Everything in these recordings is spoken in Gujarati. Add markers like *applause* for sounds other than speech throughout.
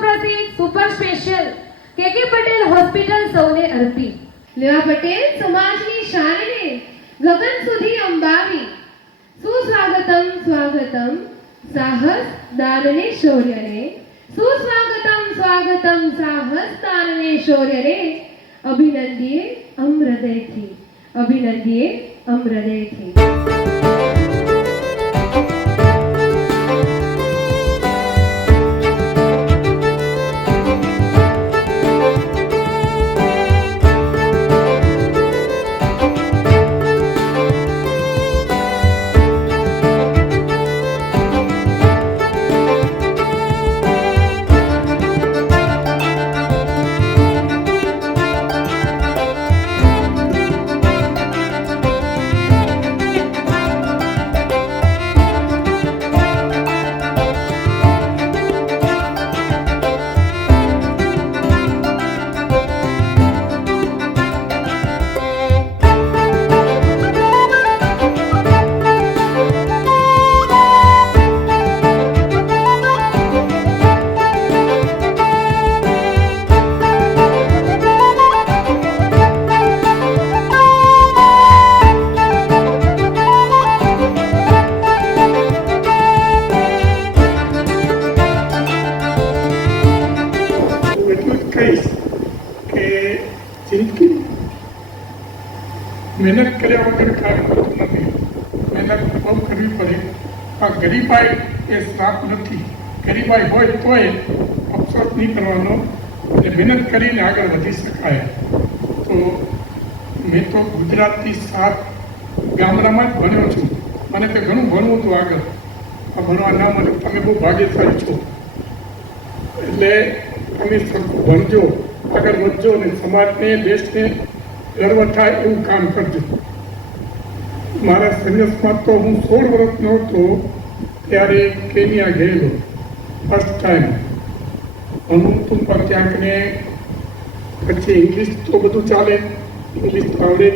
વિશ્વપ્રસિદ્ધ super special KK Patel hospital સૌને અર્પિત લેવા પટેલ સમાજની શાનને ગગન સુધી અંબાવી સુસ્વાગતમ સ્વાગતમ સાહસ દાનને શૌર્યને સુસ્વાગતમ સ્વાગતમ સાહસ દાનને શૌર્યને અભિનંદીએ અમૃદયથી અભિનંદીએ અમૃદયથી કહીશ કે જિંદગી મહેનત કર્યા વગર કામ થતું નથી મહેનત બહુ કરવી પડે પણ ગરીબાઈ એ શ્રાપ નથી ગરીબાઈ હોય તોય અફસોસ નહીં કરવાનો એટલે મહેનત કરીને આગળ વધી શકાય તો મેં તો ગુજરાતથી સાત ગામડામાં જ ભણ્યો છું મને તો ઘણું ભણવું હતું આગળ ભણવા ના મને તમે બહુ ભાગ્યશાળી છો એટલે તમે ભણજો આગળ વધજો અને સમાજને દેશને ગર્વ થાય એવું કામ કરજો મારા સંઘર્ષમાં તો હું સોળ વર્ષનો હતો ત્યારે કેન્યા ગયેલો ફર્સ્ટ ટાઈમ અનુતું પણ ક્યાંકને પછી ઇંગ્લિશ તો બધું ચાલે ઇંગ્લિશ તો આવડે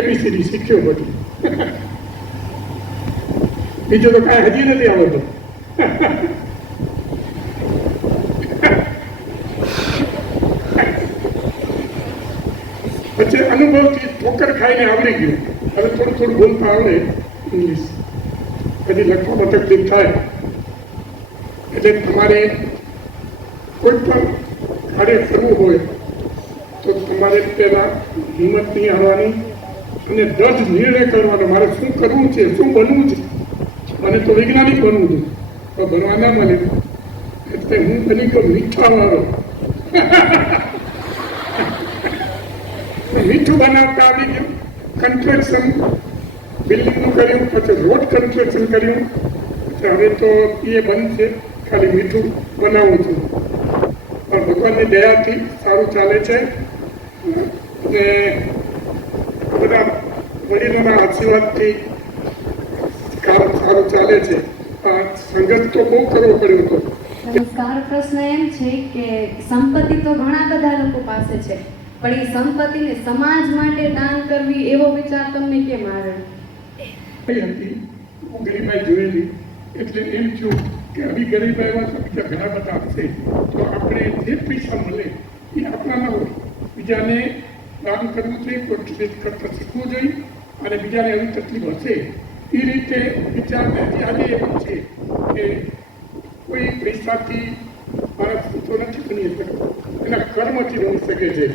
એબીસીડી શીખ્યો બધું બીજું તો કાંઈ હજી નથી આવડતું પછી અનુભવથી ઠોકર ખાઈને આવડી ગયું હવે થોડું થોડું બોલતા આવડે ઇંગ્લિશ પછી લખવામાં તકલીફ થાય એટલે તમારે કોઈ પણ કાર્ય કરવું હોય તો તમારે પહેલાં હિંમત નહીં આવવાની અને દસ નિર્ણય કરવાનો મારે શું કરવું છે શું બનવું છે મને તો વૈજ્ઞાનિક બનવું છે તો બનવા ના મને એટલે હું બની ગયો મીઠાવાળો *laughs* મીઠું બનાવતા આવી ગયું કન્સ્ટ્રક્શન બિલ્ડિંગનું કર્યું પછી રોડ કન્સ્ટ્રક્શન કર્યું હવે તો એ બંધ છે ખાલી મીઠું બનાવું છું પણ ભગવાનની દયાથી સારું ચાલે છે અને બધા વડીલોના આશીર્વાદથી કામ સારું ચાલે છે આ સંઘર્ષ તો બહુ કરવો પડ્યો હતો નમસ્કાર પ્રશ્ન એમ છે કે સંપત્તિ તો ઘણા બધા લોકો પાસે છે પણ એ સંપત્તિને સમાજ માટે દાન કરવી એવો વિચાર તમને કેમ આવે હું ગરીબાઈ જોયેલી એટલે એમ છું કે અભી ગરીબાઈ એવા બીજા ઘણા બધા હશે તો આપણે જે પૈસા મળે એ આપણામાં હોય બીજાને દાન કરવું જોઈએ કોન્ટ્રીબ્યુટ કરતા શીખવું જોઈએ અને બીજાને એવી તકલીફ હશે એ રીતે વિચાર આજે એવું છે કે કોઈ પૈસાથી માણસ થતો નથી બની શકે એના કર્મથી બની શકે છે